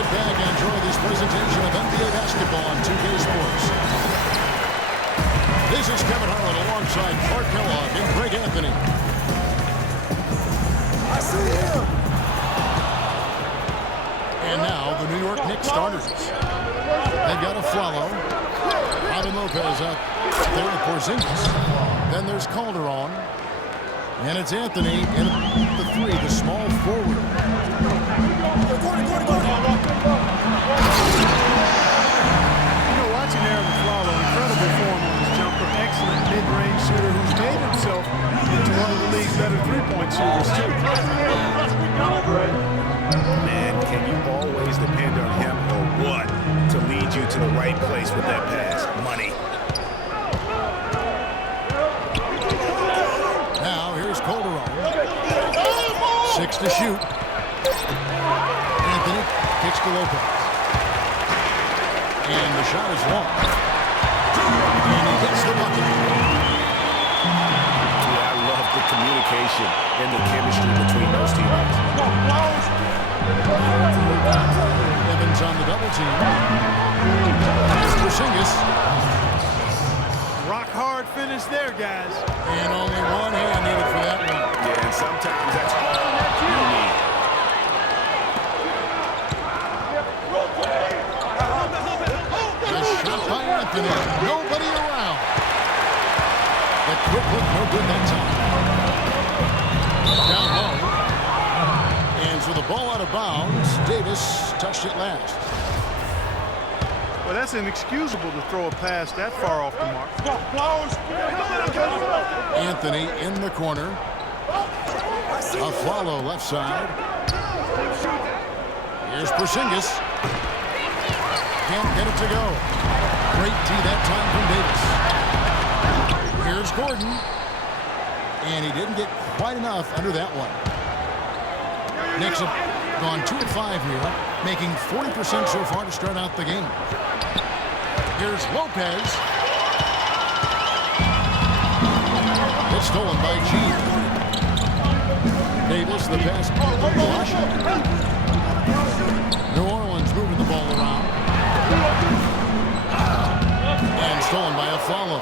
Sit back and enjoy this presentation of NBA basketball on 2K Sports. This is Kevin Harlan alongside Clark Kellogg and Greg Anthony. I see him. And now the New York Knicks starters. They've got a Flalo. Robin Lopez out there with Porzingis. Then there's Calderon. And it's Anthony in the three, the small forward. Watching Aaron Flalo, incredible form on his jumper. Excellent mid-range shooter who's made himself into one of the league's better three-point shooters, too. Man, can you always depend on him or what to lead you to the right place with that pass? Money. Now here's Calderon. 6 to shoot. Anthony kicks to Lopez. And the shot is long. And he gets the bucket. Yeah, I love the communication and the chemistry between those teammates. Evans on the double team. Porzingis. Rock hard finish there, guys. And only one hand needed for that one. Yeah, and sometimes that's all you need. Shot by Anthony. Nobody around. The quick look, no good that time. Down low. And so the ball out of bounds. Davis touched it last. Well, that's inexcusable to throw a pass that far off the mark. Anthony in the corner. A follow left side. Here's Porzingis. Can't get it to go. Great tee that time from Davis. Here's Gordon. And he didn't get quite enough under that one. Knicks have gone 2 of 5 here, making 40% so far to start out the game. Here's Lopez. It's stolen by G. Davis, the pass. Washington. New Orleans moving the ball around. And stolen by a follow.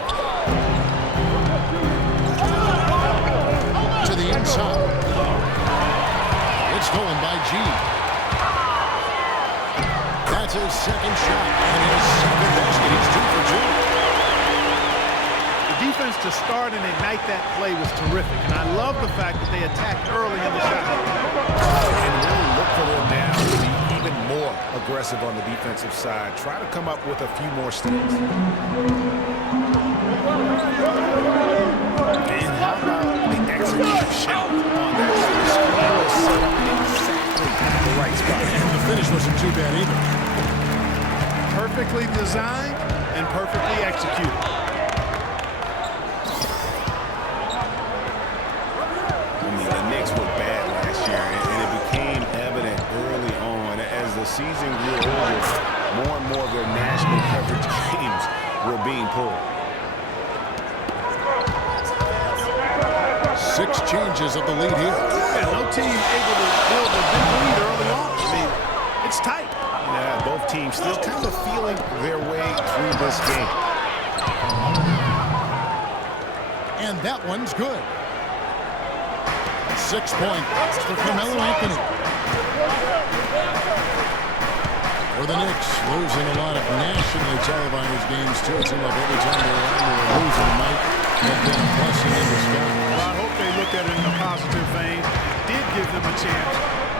To the inside. It's stolen by G. That's his second shot. And his second basket. He's 2 for 2. The defense to start and ignite that play was terrific. And I love the fact that they attacked early in the shot. And really look for them now to be even more aggressive on the defensive side. Try to come up with a few more steals. And how about the execution on that screen was set up exactly the right spot. And the finish wasn't too bad either. Perfectly designed and perfectly executed. The Knicks were bad last year, and it became evident early on as the season grew older. More and more of their national coverage games were being pulled. 6 changes of the lead here. Yeah, no team able to build a big lead early on. I mean, it's tight. Yeah, both teams still kind of feeling their way through this game. And that one's good. 6 points for Carmelo Anthony. For the Knicks, losing a lot of nationally televised games too. It seemed like every time they were on, they were losing. Might have been a blessing in disguise. Well, I hope they look at it in a positive vein. Did give them a chance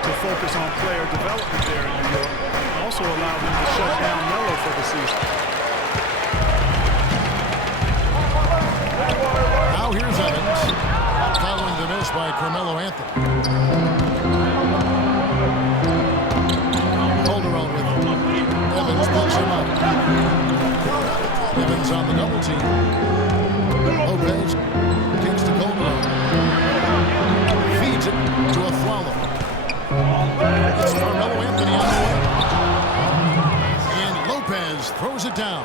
to focus on player development there in New York. Also allowed them to shut down Melo for the season. Now here's Evans, following the miss by Carmelo Anthony. Calderon with him. Evans picks him up. Evans on the double team. Lopez kicks to Calderon. Feeds it to a Flalo. It's Carmelo Anthony on the way. And Lopez throws it down.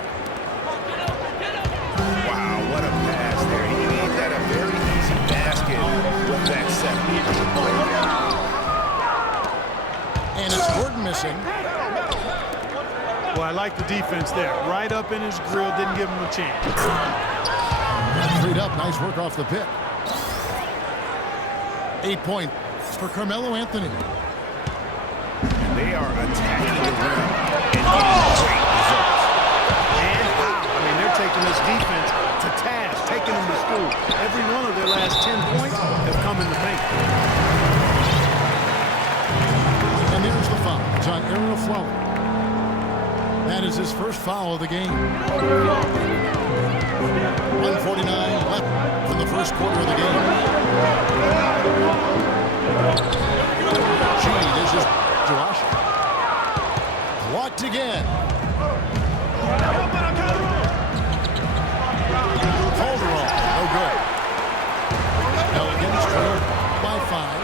Wow, what a pass there. He made that a very easy basket with that set. And it's Gordon missing. Well, I like the defense there. Right up in his grill, didn't give him a chance. Freed up, nice work off the pick. 8 points for Carmelo Anthony. They are attacking the rim and getting great results. And how? I mean, they're taking this defense to task, taking them to school. Every one of their last 10 points have come in the paint. And there's the foul. It's on Aaron Aflalo. That is his first foul of the game. 1:49 left for the first quarter of the game. Gee, this is Josh. Blocked again. Calderon, no good. Pelicans trail by 5.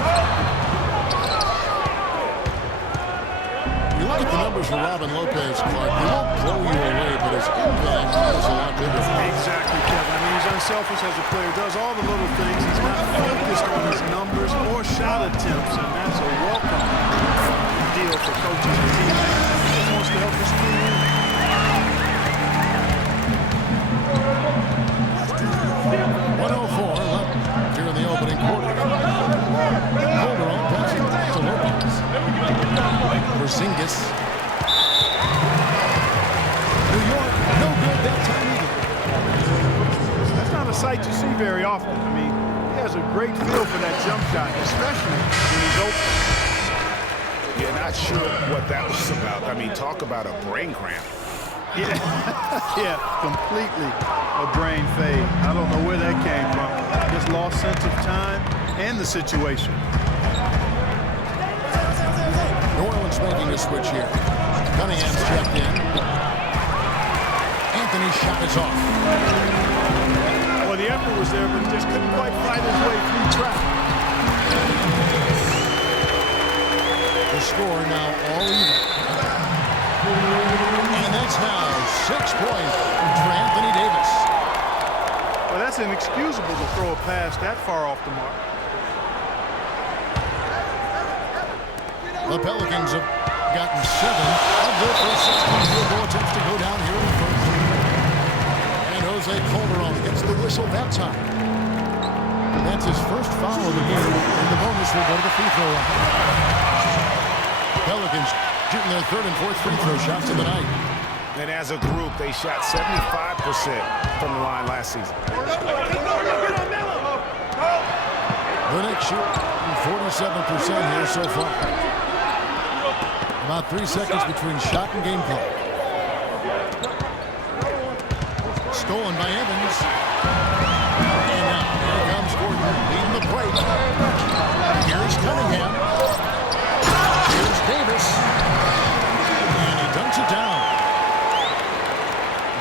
You look at the numbers for Robin Lopez, Clark. They won't blow you away, but his impact is a lot bigger. Exactly, Kevin. I mean, he's unselfish as a player. Does all the little things. He's not focused on his numbers or shot attempts, and that's a welcome deal for coaches and teammates. He just wants to help his team win. 104 left here in the opening quarter. Calderon passing to Lopez. Porzingis. New York, no good that time either. That's not a sight you see very often. I mean, he has a great feel for that jump shot, especially when he's open. You're not sure what that was about. I mean, talk about a brain cramp. Yeah, yeah, completely a brain fade. I don't know where that came from. Just lost sense of time and the situation. New Orleans making a switch here. Cunningham's checked in. Anthony's shot is off. Well, the effort was there, but he just couldn't quite fight his way through traffic. The score now all even. And that's now 6 points for Anthony Davis. Well, that's inexcusable to throw a pass that far off the mark. The Pelicans have gotten 7 of their first 16 field goal attempts to go down here in the first. And Jose Calderon gets the whistle that time. That's his first foul of the game, and the bonus will go to the free throw line. Pelicans shooting their third and fourth free throw shots of the night. And as a group, they shot 75% from the line last season. The Knicks shoot 47% here so far. About 3 seconds between shot and game clock. Stolen by Evans. And now here comes Gordon leading the break. Here's Cunningham. Here's Davis. And he dunks it down.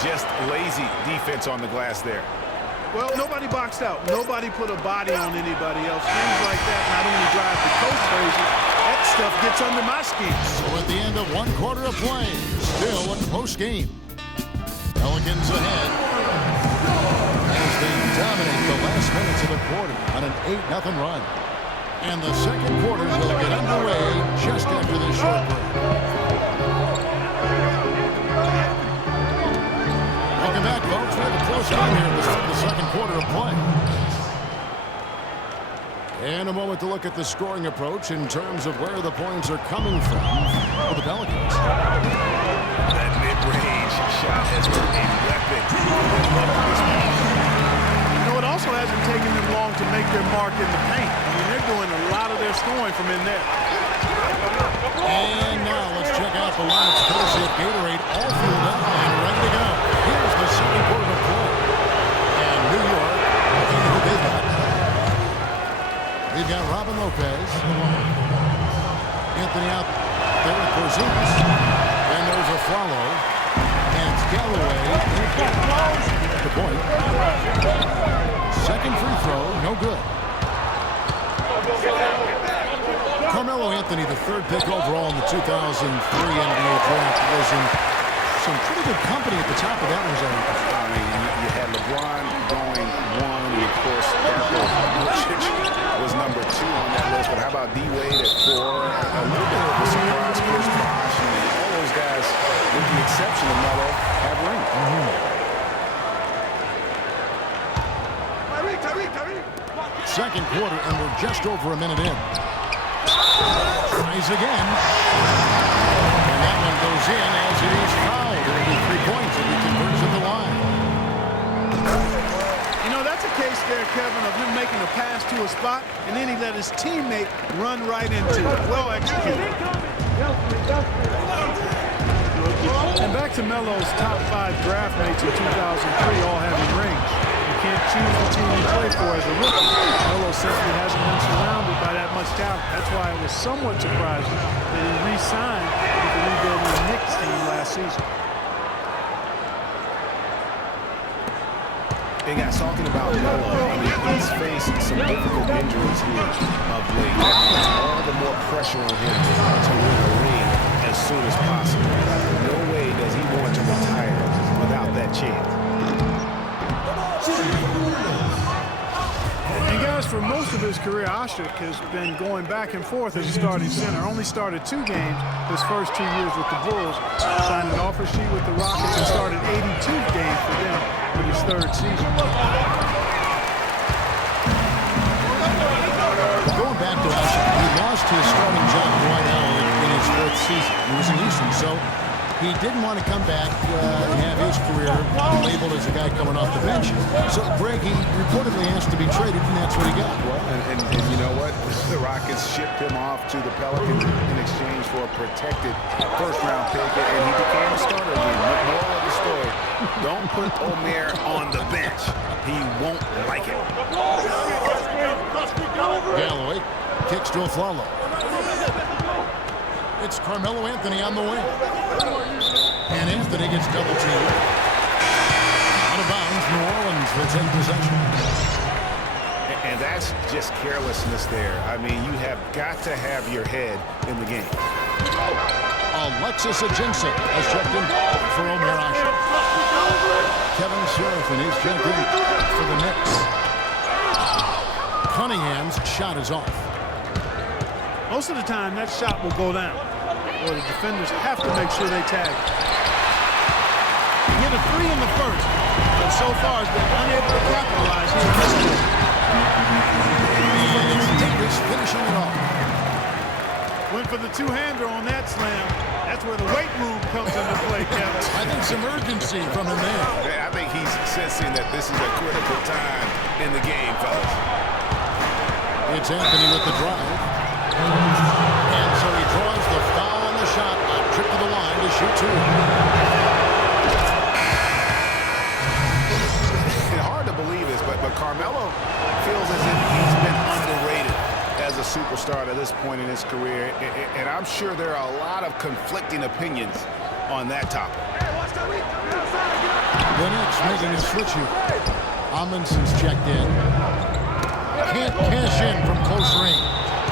Just lazy defense on the glass there. Well, nobody boxed out. Nobody put a body on anybody else. Things like that not only drive the coach crazy, that stuff gets under my skin. So at the end of 1 quarter of play, still a close game. Pelicans ahead as they dominate the last minutes of the quarter on an 8-0 run. And the second quarter will get underway just after this short break. Welcome back, folks. We have a close game here in the second quarter of play. And a moment to look at the scoring approach in terms of where the points are coming from for the Pelicans. That mid-range shot has been a weapon. You know, it also hasn't taken them long to make their mark in the paint. I mean, they're doing a lot of their scoring from in there. And now let's check out the lineups courtesy of Gatorade, all fueled up and ready to go. Here's the second quarter of play. And New York, looking at who they've got. They've got Robin Lopez. Anthony out there with Porzingis. And there's a follow. And it's Galloway. The point. Second free throw, no good. Carmelo Anthony, the third pick overall in the 2003 NBA draft, was in some pretty good company at the top of that result. I mean, you had LeBron going 1, and of course, was number 2 on that list. But how about D-Wade at 4? A little bit of a surprise, Chris Bosh, and all those guys, with the exception second quarter, and we're just over a minute in. Tries again. And that one goes in as it is fouled. It'll be 3 points if he converts at the line. You know, that's a case there, Kevin, of him making a pass to a spot, and then he let his teammate run right into it. Well executed. And back to Melo's top 5 draft mates in 2003, all having rings. You can't choose the team you play for as a rookie. Melo simply hasn't been surrounded by that much talent. That's why it was somewhat surprising that he re-signed with the rebuilding Knicks team last season. Hey guys, talking about Melo, I mean, he's faced some difficult injuries here of late. That's all the more pressure on him to win a ring as soon as possible. No way does he want to retire without that chance. And guys, for most of his career, Ashik has been going back and forth as a starting center. Only started 2 games his first 2 years with the Bulls. Signed an offer sheet with the Rockets and started 82 games for them in his 3rd season. Going back to Ashik, he lost his starting job to Dwight Howard in his 4th season. He was in Houston, so he didn't want to come back and have his career labeled as a guy coming off the bench. So, Greg, he reportedly asked to be traded, and that's what he got. Well, and you know what? The Rockets shipped him off to the Pelicans in exchange for a protected first-round pick, and he became a starter again. The moral of the story, don't put Omer on the bench. He won't like it. Galloway kicks to Aflalo. It's Carmelo Anthony on the wing. And Anthony gets double teamed. Out of bounds, New Orleans will take possession. And that's just carelessness there. I mean, you have got to have your head in the game. Alexis Ajinça has checked in for Omer Ashik. Kevin Sheriff is checked in for the Knicks. Cunningham's shot is off. Most of the time, that shot will go down, or the defenders have to make sure they tag it. He hit a 3 in the first, but so far has been unable to capitalize here in this game. And it's Davis finishing it off. Went for the 2-hander on that slam. That's where the weight room comes into play, Kevin. I think some urgency from him there. I think he's sensing that this is a critical time in the game, fellas. It's Anthony with the drive. And so he draws the foul on the shot. A trip to the line to shoot 2. It's hard to believe this, but Carmelo feels as if he's been underrated as a superstar to this point in his career. And I'm sure there are a lot of conflicting opinions on that topic. The Knicks making a switch here. Amundsen's checked in. Can't cash in from close range.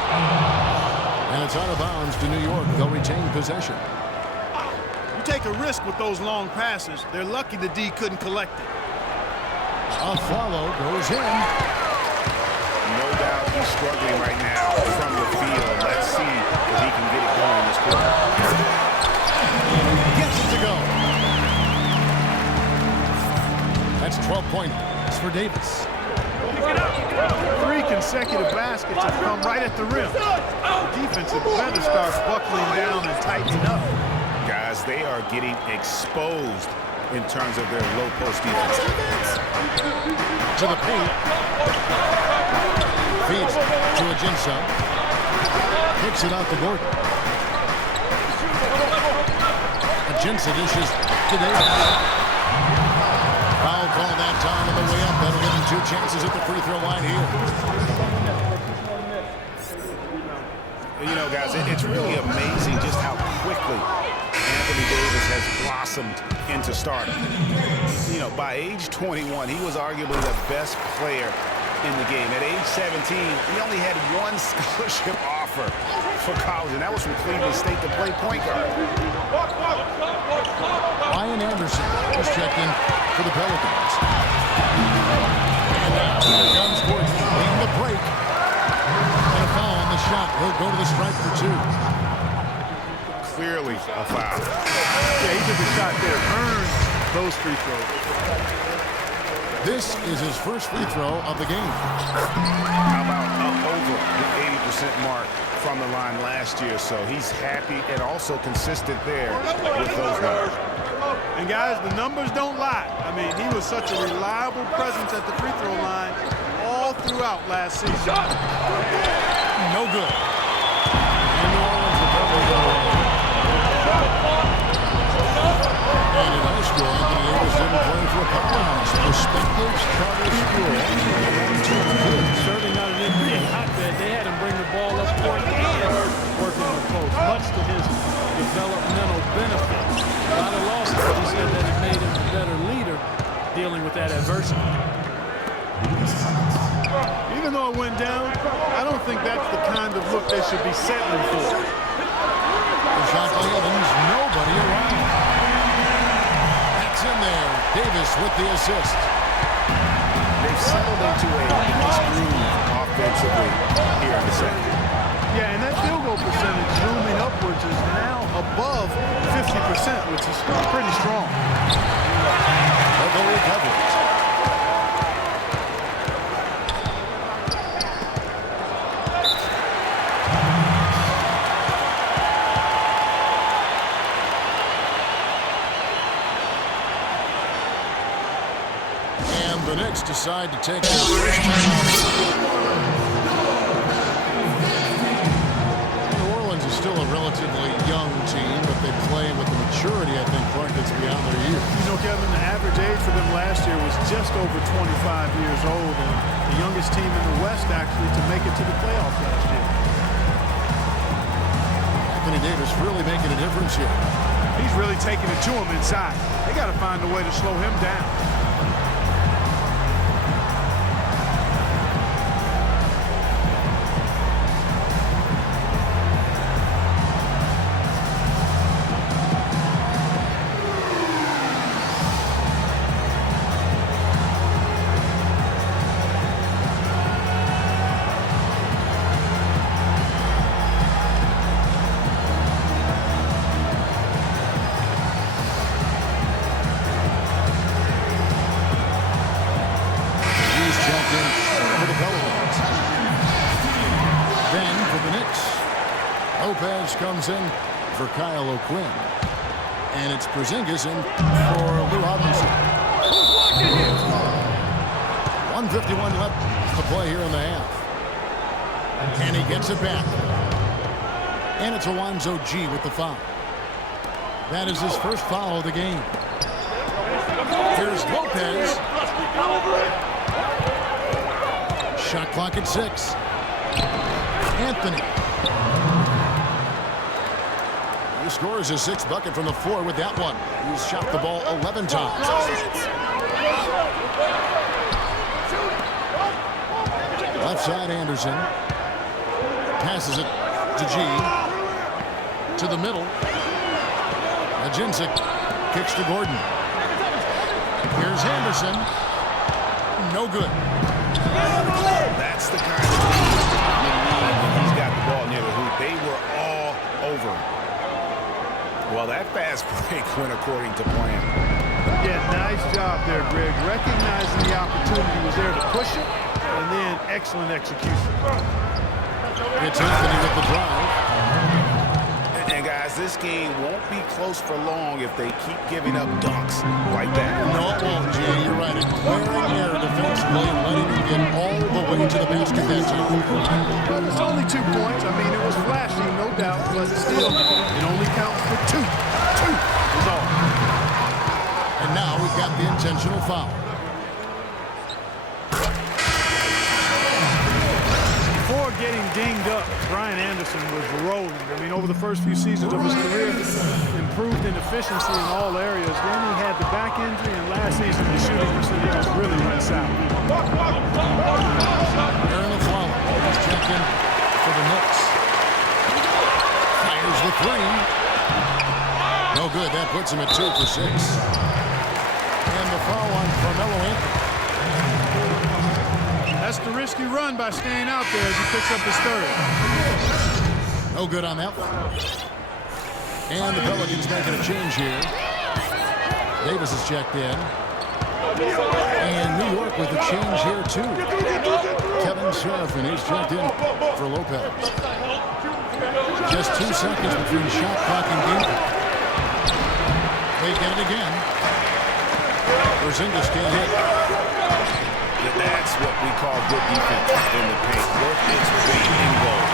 And it's out of bounds to New York. They'll retain possession. You take a risk with those long passes. They're lucky the D couldn't collect it. Aflalo goes in. No doubt he's struggling right now from the field. Let's see if he can get it going this quarter. Gets it to go. That's 12 points for Davis. 3 consecutive baskets have come right at the rim. The defensive better start buckling down and tightening up. Guys, they are getting exposed in terms of their low post defense. To the paint. Feeds to Ajinça. Kicks it out to Gordon. Ajinça dishes to Davis. Foul call that time on the way up. That'll give him 2 chances at the free throw line here. You know, guys, it's really amazing just how quickly Anthony Davis has blossomed into stardom. You know, by age 21, he was arguably the best player in the game. At age 17, he only had 1 scholarship offer for college, and that was from Cleveland State to play point guard. Ryan Anderson is checked in for the Pelicans. And now here comes Gordon leading the break. And a foul on the shot. He'll go to the stripe for 2. Clearly a foul. Yeah, he took a shot there. Earned those free throws. This is his first free throw of the game. How about up over the 80% mark from the line last year? So he's happy and also consistent there with those numbers. And guys, the numbers don't lie. I mean, he was such a reliable presence at the free throw line all throughout last season. No good. And New Orleans recovers the ball. And in high school, Anthony Davis didn't play for a powerhouse. Prospective charter school. Certainly not an NBA hotbed. They had him bring the ball up court and working the post, much to his developmental benefit. A lot of losses, but he said that it made him a better leader dealing with that adversity. Even though it went down, I don't think that's the kind of look they should be settling for. The shot by Evans, nobody around. That's in there. Davis with the assist. They've settled into a nice groove offensively here in the second. Yeah, and that field goal percentage zooming upwards is now above 50%, which is pretty strong. They'll recover it. The Knicks decide to take their first timeout. New Orleans is still a relatively young team, but they play with the maturity, I think, Clark, that's beyond their years. You know, Kevin, the average age for them last year was just over 25 years old, and the youngest team in the West, actually, to make it to the playoffs last year. Anthony Davis really making a difference here. He's really taking it to him inside. They got to find a way to slow him down. Comes in for Kyle O'Quinn. And it's Porzingis in for Lou Robinson. 1:51 left to play here in the half. And he gets it back. And it's Alonzo G with the foul. That is his first foul of the game. Here's Lopez. Shot clock at 6. Anthony. He scores his 6th bucket from the floor with that one. He's shot the ball 11 times. Left side, Anderson. Passes it to G. To the middle. Ajinczyk kicks to Gordon. Here's Henderson. No good. That's the kind of you need when he's got the ball near the hoop. They were all over him. Well, that fast break went according to plan. Yeah, nice job there, Greg. Recognizing the opportunity was there to push it, and then excellent execution. It's Anthony with the drive. And guys, this game won't be close for long if they keep giving up dunks like that. No, it won't, Jay. You're right. A glaring error defensively and letting him get all the way to the basket that time. But it's only 2 points. I mean, it was flashy, no doubt, but still, it only counts for 2. 2 is all. And now we've got the intentional foul. Before getting dinged up, Brian Anderson was rolling. I mean, over the first few seasons of his career, improved in efficiency in all areas. Then he had the back injury, and last season the shooting percentage really went south. Aaron McClellan is checked in for the Knicks. Fires the 3. No good. That puts him at 2 for 6. And the foul on Carmelo Anthony. That's the risky run by staying out there as he picks up his 3rd. No good on that one. And the Pelicans making a change here. Davis is checked in. And New York with a change here, too. Kevin Serafin is checked in for Lopez. Just 2 seconds between shot clock and game clock. They get it again. Porzingis can't hit. That's what we call good defense in the paint. Work its weight in goal.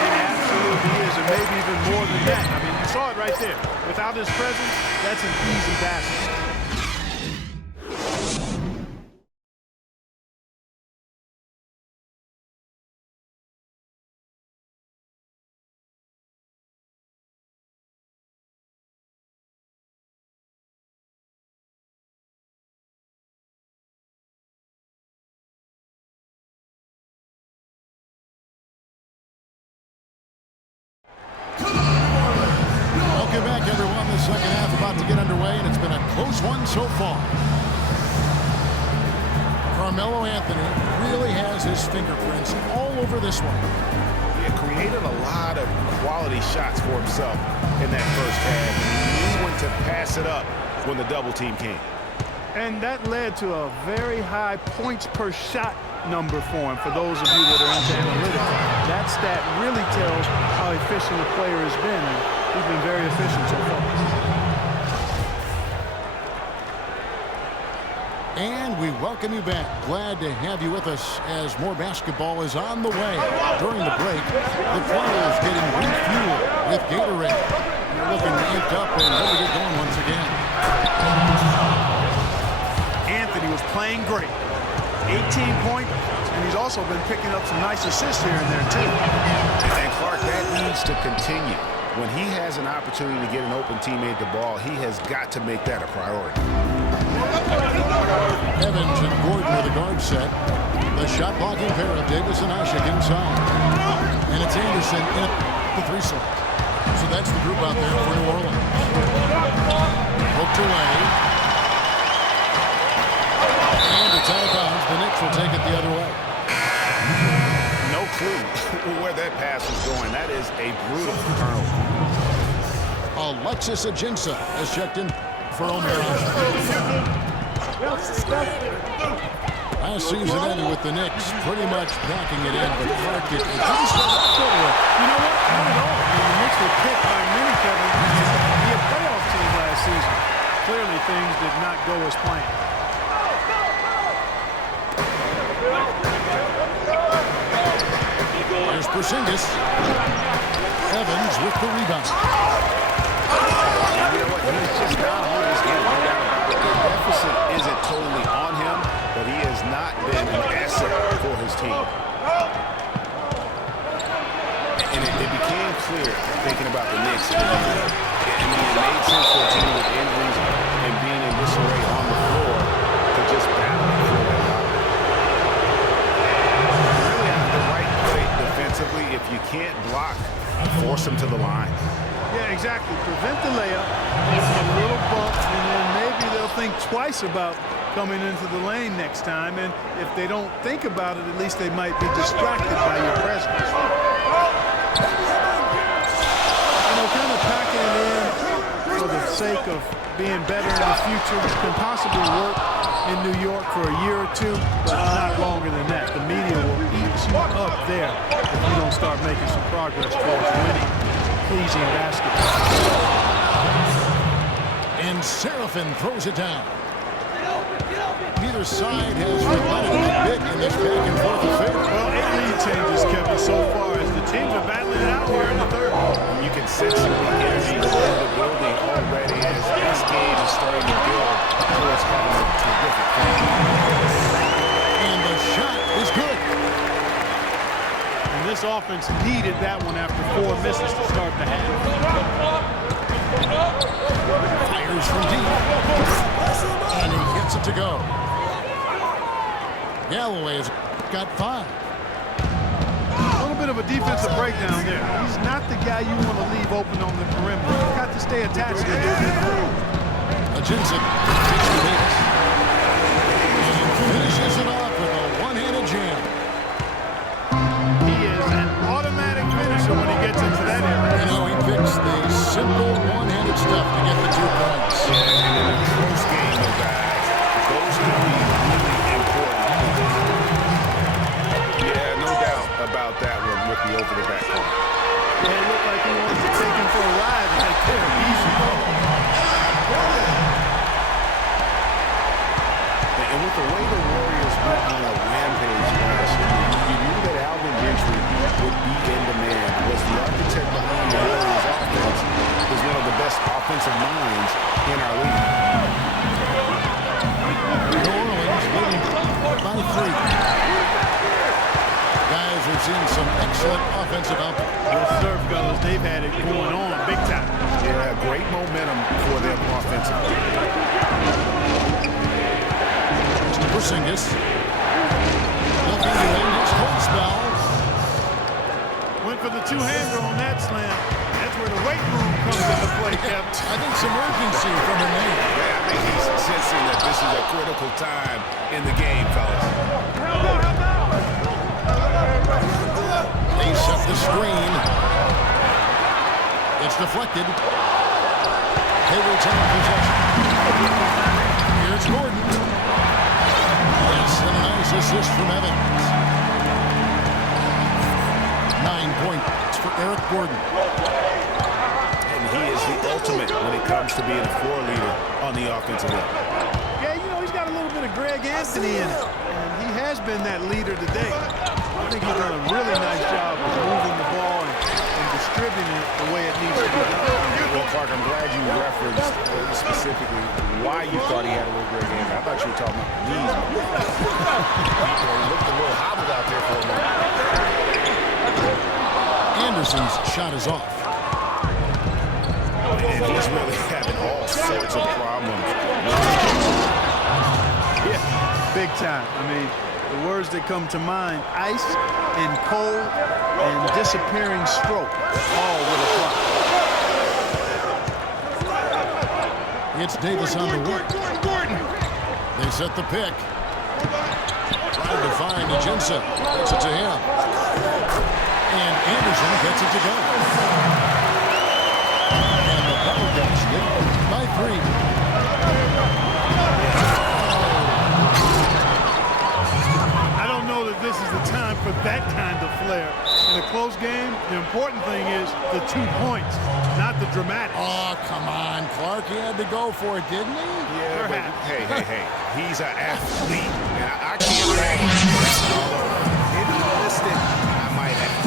It absolutely is, and maybe even more than that. I mean, you saw it right there. Without his presence, that's an easy basket. Welcome back, everyone. The second half about to get underway, and it's been a close one so far. Carmelo Anthony really has his fingerprints all over this one. He had created a lot of quality shots for himself in that first half. He knew when to pass it up when the double team came. And that led to a very high points per shot number for him. For those of you that are into analytics, that stat really tells how efficient the player has been. And he's been very efficient so far. And we welcome you back. Glad to have you with us as more basketball is on the way. During the break, the players getting refueled with Gatorade. They're looking amped up and ready to get going once again. Anthony was playing great. 18 points, and he's also been picking up some nice assists here and there, too. And Clark, that needs to continue. When he has an opportunity to get an open teammate the ball, he has got to make that a priority. Evans and Gordon with a guard set. The shot blocking pair of Davis and Ashik inside. And it's Anderson in the 3 slot. So that's the group out there for New Orleans. Hooked away. And it's out of bounds. The Knicks will take it the other way. No clue where that pass was going. That is a brutal turnover. Alexis Ajinça has checked in for Omer. Last season ended with the Knicks pretty much packing it in, but Clark it didn't start out that way. You know what? Not at all. I mean, the Knicks were picked by many, Kevin, to be a playoff team last season. Clearly, things did not go as planned. Here's Porzingis. Evans with the rebound. You know what? He's just not on this game. No doubt about it. The deficit isn't totally on him, but he has not been an asset for his team. And it became clear, thinking about the Knicks, I mean, it made sense for a team with injuries and being in disarray on the floor to just battle for that lottery. You really have the right play defensively. If you can't block, force them to the line. Yeah, exactly. Prevent the layup, give them a little bump, and then maybe they'll think twice about coming into the lane next time. And if they don't think about it, at least they might be distracted by your presence. You know, kind of packing it in for the sake of being better in the future can possibly work in New York for a year or two, but not longer than that. The media will eat you up there if you don't start making some progress towards winning, pleasing basketball. And Serafin throws it down. Neither side has provided a bit in this back and forth affair. Well, 8 lead changes, Kevin, so far as the teams are battling it out here in the third. You can sense the energy in the building already as this game is starting to build towards having a terrific game. And the shot is good. And this offense needed that one after 4 misses to start the half. Fires from deep. And he gets it to go. Galloway has got 5. A little bit of a defensive breakdown there. He's not the guy you want to leave open on the perimeter. You've got to stay attached to him. Ajinça takes the Davis. And finishes it off with a one-handed jam. He is an automatic finisher when he gets into that area. You know, he picks the simple one-handed stuff to get the 2 points. Yeah, and in a close game, though, guys, those 2 in our league. New Orleans leading by 3. Guys are seeing some excellent offensive output. Yes, sir, fellas. They've had it going on big time. Yeah, great momentum for them offensively. Porzingis looking to end his cold spell. Went for the two-hander on that slam. That's where the weight room comes into play, Kevin. I think some urgency from the name. Yeah, I think he's sensing that this is a critical time in the game, fellas. They set the screen. It's deflected. Hayward's in possession. Here's Gordon. Yes, and a nice assist from Evans. 9 points for Eric Gordon. And he is the ultimate when it comes to being a floor leader on the offensive end. Yeah, you know, he's got a little bit of Greg Anthony in it. And he has been that leader today. I think he's done a really nice job of moving the ball and distributing it the way it needs to be done. Well, Clark, I'm glad you referenced specifically why you thought he had a little Greg Anthony. I thought you were talking about knees. He looked a little hobbled out there for a moment. Anderson's shot is off. And he's really having all sorts of problems. Yeah, big time. I mean, the words that come to mind, ice and cold and disappearing stroke, all with a clock. It's Davis on the wing. They set the pick. Trying to find Ajinça. Gets it to him. And Anderson gets it to go. And the Pebble gets it by 3. I don't know that this is the time for that kind of flair. In a close game, the important thing is the 2 points, not the dramatics. Oh, come on. Clark, he had to go for it, didn't he? Yeah, but hey. He's an athlete. And I can't drag him. Although, if he listed, I might have.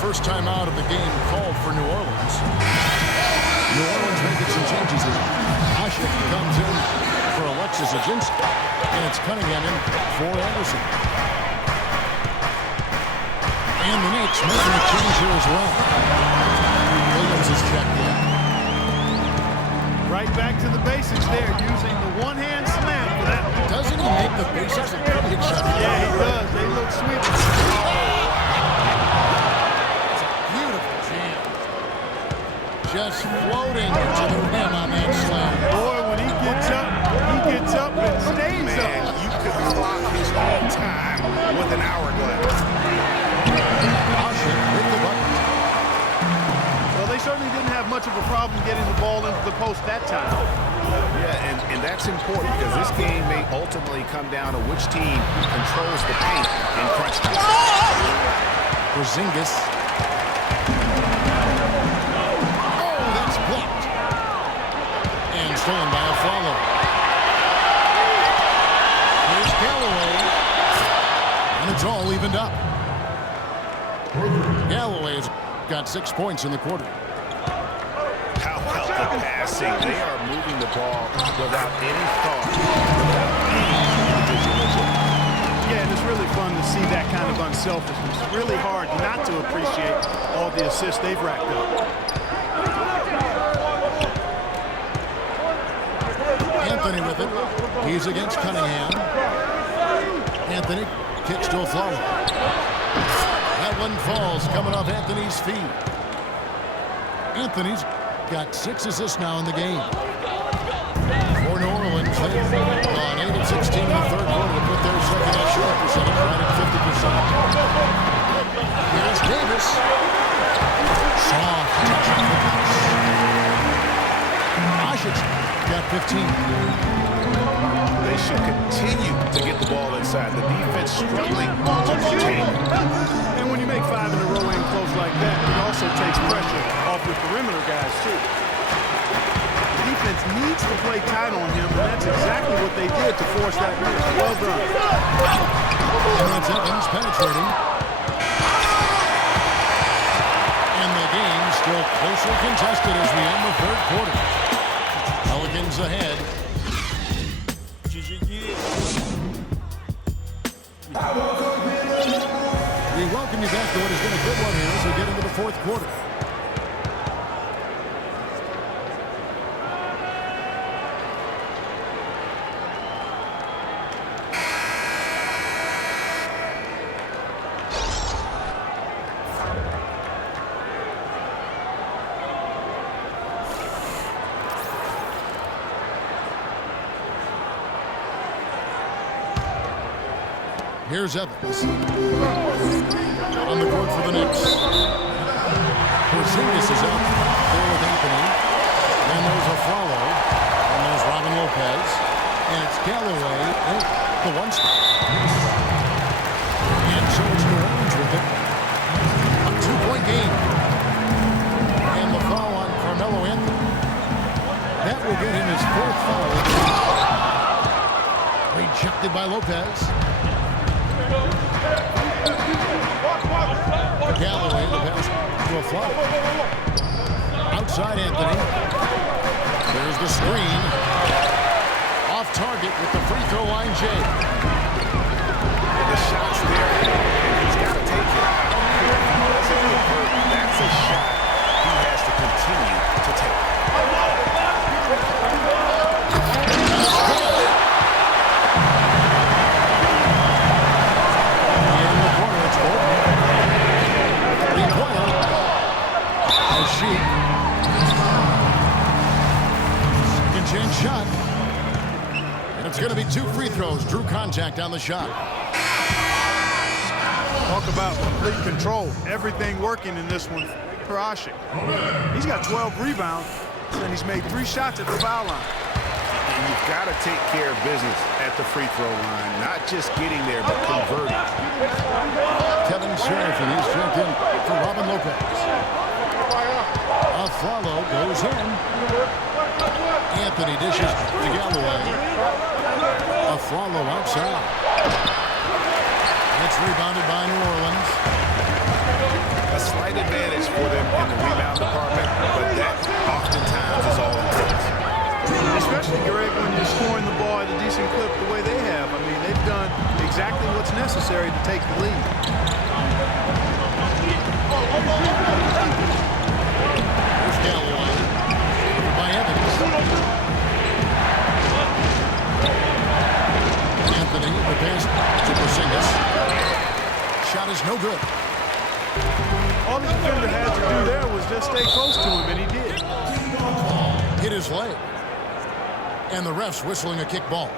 First time out of the game called for New Orleans. New Orleans making some changes here. Ashik comes in for Alexis Ajinça. And it's Cunningham in for Anderson. And the Knicks making a change here as well. Williams is checked in. Right back to the basics there, using the one-hand slam for that. Doesn't he make the basics look pretty exciting? Yeah, he does. They look sweet. Just floating to the rim on that slam. Boy, when he gets up and stays up. Man, you could clock his own time with an hourglass. Ashik with the bucket. Well, they certainly didn't have much of a problem getting the ball into the post that time. Yeah, and that's important because this game may ultimately come down to which team controls the paint in crunch time. Porzingis. Blocked. And stolen by a follow. Here's Galloway. And it's all evened up. Galloway's got 6 points in the quarter. How about the passing? They are moving the ball without any thought. Yeah, and it's really fun to see that kind of unselfishness. It's really hard not to appreciate all the assists they've racked up. Anthony with it. He's against Cunningham. Anthony kicks to a follow. Portland falls coming off Anthony's feet. Anthony's got 6 assists now in the game. For New Orleans, they've gone 8 of 16 in the third quarter to put their second half shooting percentage right at 50%. Here's Davis. Soft touch on Davis. Oshic's got 15. They should continue to get the ball inside. The defense struggling to contain. And when you make 5 in a row in close like that, it also takes pressure off the perimeter guys, too. The defense needs to play tight on him, and that's exactly what they did to force that miss. Well done. And that's Evans penetrating. And the game still closely contested as we end the third quarter. Pelicans ahead. We welcome you back to what has been a good one here as we get into the fourth quarter. Here's Evans. On the court for the Knicks. Porzingis is out there with Anthony. Then there's a follow. And there's Robin Lopez. And it's Galloway at the one spot. And so it's New Orleans with it. A 2-point game. And the foul on Carmelo Anthony. That will get him his 4th foul. Rejected by Lopez. Galloway, the pass to a flop. Outside Anthony. There's the screen. Off target with the free throw line, Jay. The shot's there. He's got to take it. That's a shot he has to continue to take. Second chance shot. And it's going to be 2 free throws. Drew contact on the shot. Talk about complete control. Everything working in this one for Oshie. He's got 12 rebounds, and he's made 3 shots at the foul line. And you've got to take care of business at the free throw line. Not just getting there, but converting. Kevin Sheriff, and he's checked in for Robin Lopez. A follow goes in. Anthony dishes to Galloway. A follow outside. It's rebounded by New Orleans. A slight advantage for them in the rebound department, but that oftentimes is all it takes. Especially, Greg, when you're scoring the ball at a decent clip the way they have. I mean, they've done exactly what's necessary to take the lead. Here's Galloway. By Evans. Anthony, the pass to Porzingis. Shot is no good. All the defender had to do there was just stay close to him, and he did. Hit his leg. And the refs whistling a kick ball.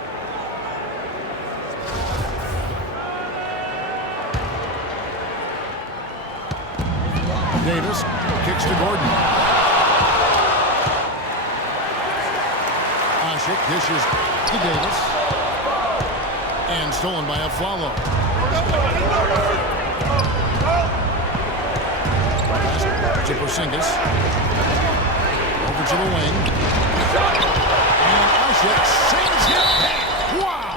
Davis kicks to Gordon. Oshie dishes to Davis. And stolen by Aflalo. To Porzingis. Over to the wing. And Oshie sends him back. Wow!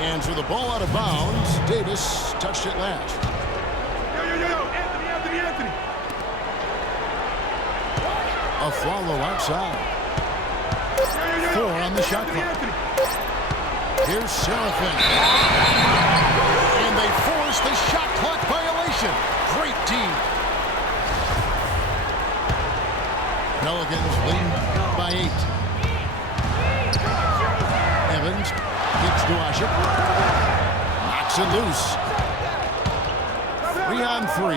And so the ball out of bounds. Davis touched it last. Anthony. A follow outside. 4 on the shot clock. Here's Serafin. And they force the shot clock violation. Great team. Pelicans lead by 8. Evans kicks to Oshie. Knocks it loose. on 3.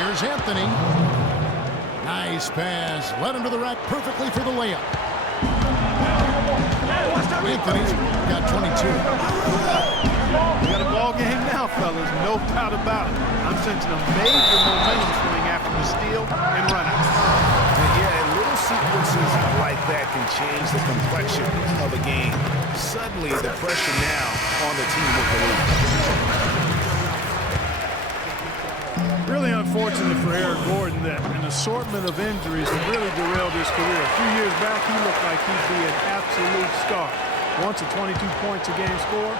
Here's Anthony. Nice pass. Led him to the rack perfectly for the layup. Anthony's got 22. We got a ball game now, fellas. No doubt about it. I'm sensing a major momentum swing after the steal and run out. Yeah, and little sequences like that can change the complexion of a game. Suddenly, the pressure now on the team with the lead. Really unfortunate for Eric Gordon that an assortment of injuries have really derailed his career. A few years back, he looked like he'd be an absolute star. Once a 22 points a game score,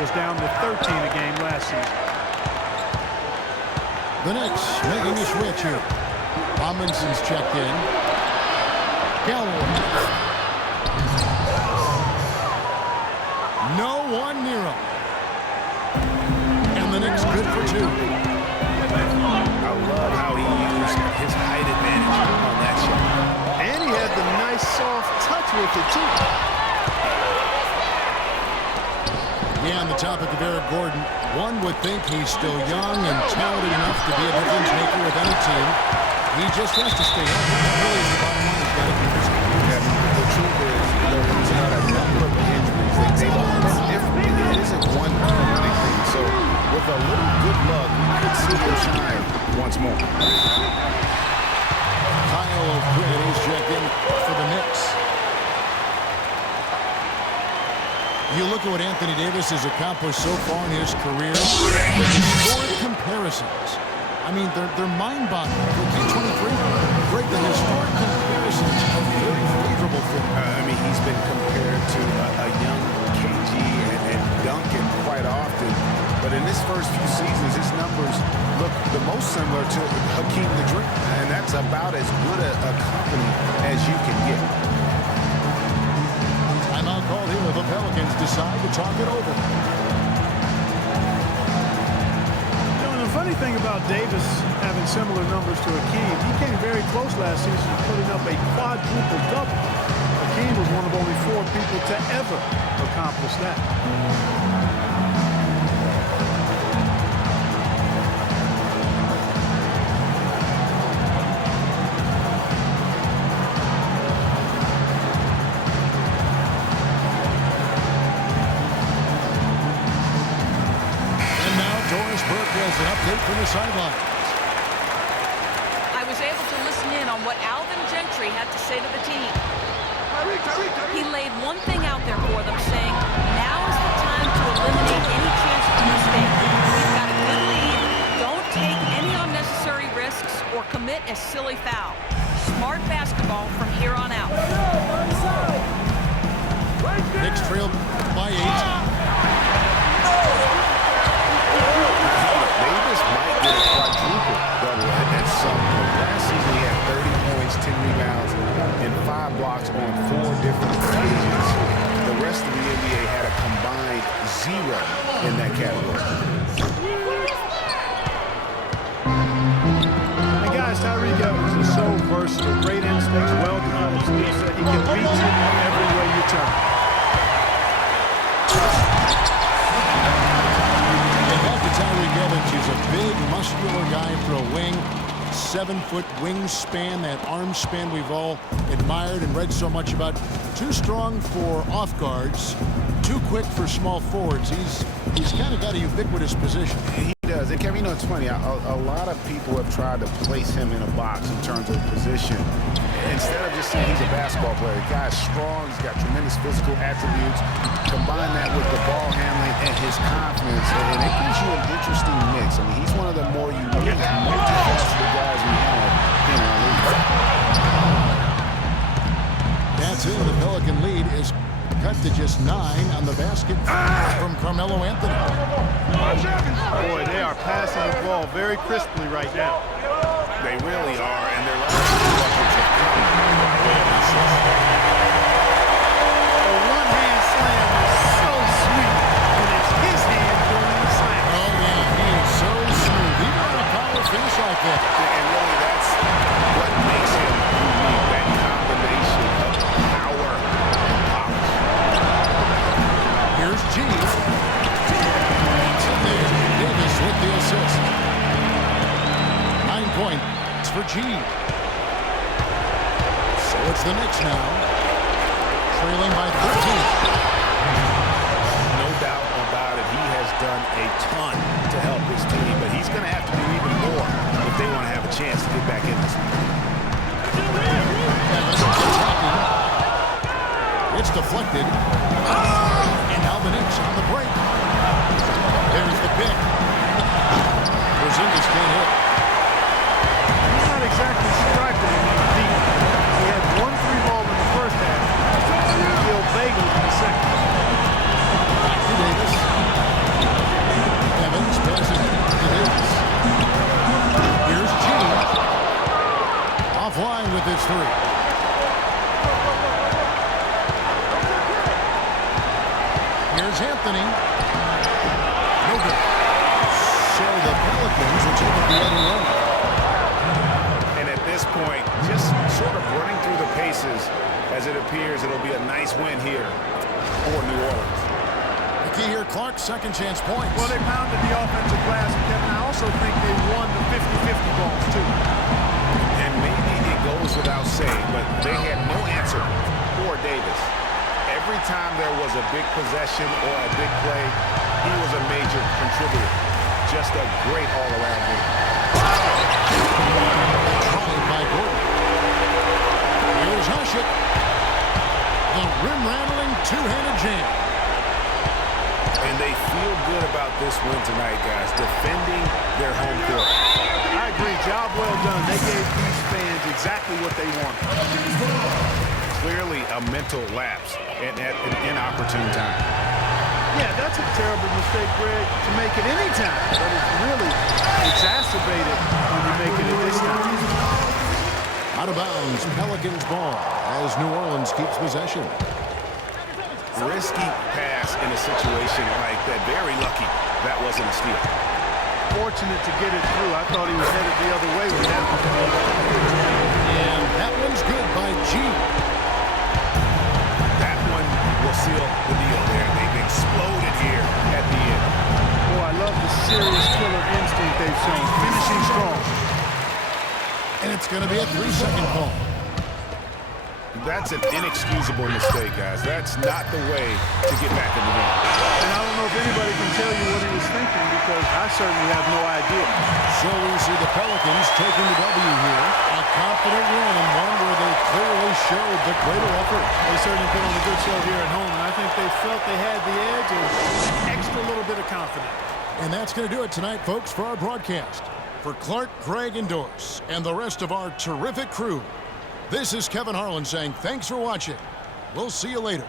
was down to 13 a game last season. The Knicks making a switch here. Robinson's checked in. Galloway. No one near him. And the Knicks good for 2. I love how he used his height advantage on that shot. And he had the nice soft touch with it, too. Yeah, on the topic of Eric Gordon, one would think he's still young and talented enough to be a difference maker with any team. He just has to stay healthy. That really is the bottom line. He's got to keep his Yeah, the truth is, he's got a number of injuries that they've all been different. It isn't one permanent thing. So, with a little good luck, we could see him shine once more. Kyle O'Quinn is checked in for the Knicks. You look at what Anthony Davis has accomplished so far in his career. The historic comparisons. I mean, they're mind-boggling. For K23, great. The historic comparisons are very favorable for him. I mean, he's been compared to a young KG and Duncan quite often. But in his first few seasons, his numbers look the most similar to Hakeem the Dream. And that's about as good a company as you can get. Timeout called here. The Pelicans decide to talk it over. You know, and the funny thing about Davis having similar numbers to Hakeem, he came very close last season to putting up a quadruple double. Hakeem was one of only 4 people to ever accomplish that. An update from the sidelines. I was able to listen in on what Alvin Gentry had to say to the team. He laid one thing out there for them, saying, now is the time to eliminate any chance of a mistake. We've got a good lead. Don't take any unnecessary risks or commit a silly foul. Smart basketball from here on out. Knicks trail by 8. Davis might get a quadruple double at some point. Last season, he had 30 points, 10 rebounds, and 5 blocks on 4 different occasions. The rest of the NBA had a combined 0 in that category. And guys, Tyreke Evans is so versatile, great instincts, well-developed skill set. He can beat you every way you turn. Tyreke Evans is a big, muscular guy for a wing. 7-foot wingspan, that arm span we've all admired and read so much about. Too strong for off guards, too quick for small forwards. He's kind of got a ubiquitous position. He does. And Kevin, you know, it's funny. A lot of people have tried to place him in a box in terms of position. Instead of just saying he's a basketball player, the guy's strong. He's got tremendous physical attributes. Combine that with the ball handling and his confidence, and it gives you an interesting mix. I mean, he's one of the more unique, multifaceted guys we have in our league. That's it. The Pelican lead is cut to just 9 on the basket from Carmelo Anthony. Boy, they are passing the ball very crisply right now. They really are, and they're last 2 buckets have come by way of assists. A one-hand slam is so sweet, and it's his hand doing the slam. Oh, yeah, he is so smooth. Even on a power finish like that. And really, that's what makes him unique, that combination of power and polish. Here's G. It's in there. Davis G. So it's the Knicks now, trailing by 13. No doubt about it. He has done a ton to help his team, but he's going to have to do even more if they want to have a chance to get back in this one. It's deflected. And now the Knicks on the break. There's the pick. Porzingis can't hit. He's not exactly striking him deep. He had 1 3-ball in the first half. He'll bagel in the second. Back to Davis. Evans passing to Davis. Here's G. Offline with his 3. Here's Anthony. No good. So the Pelicans will take it the other way. And at this point, just sort of running through the paces as it appears it'll be a nice win here for New Orleans. The key here, Clark, second chance points. Well, they pounded the offensive glass, and Kevin, I also think they won the 50-50 balls, too. And maybe it goes without saying, but they had no answer for Davis. Every time there was a big possession or a big play, he was a major contributor. Just a great all-around game. Tried by Gordon. Here's Hushit. The rim-rattling two-handed jam. And they feel good about this win tonight, guys, defending their home court. I agree. Job well done. They gave these fans exactly what they wanted. Clearly a mental lapse at an inopportune time. Yeah, that's a terrible mistake, Greg, to make it any time. But it's really exacerbated when you make it at this time. Out of bounds, Pelicans ball as New Orleans keeps possession. Risky pass in a situation like that. Very lucky that wasn't a steal. Fortunate to get it through. I thought he was headed the other way with that one. And that one's good by G. That one will seal the deal there. They've exploded here at the end. Boy, I love the serious killer instinct they've shown. Finishing strong. And it's going to be a 3-second call. That's an inexcusable mistake, guys. That's not the way to get back in the game. And I don't know if anybody can tell you what he was thinking, because I certainly have no idea. So we see the Pelicans taking the W here. A confident win, and one where they clearly showed the greater effort. They certainly put on a good show here at home, and I think they felt they had the edge and an extra little bit of confidence. And that's going to do it tonight, folks, for our broadcast. For Clark, Greg, and Doris, and the rest of our terrific crew, this is Kevin Harlan saying thanks for watching. We'll see you later.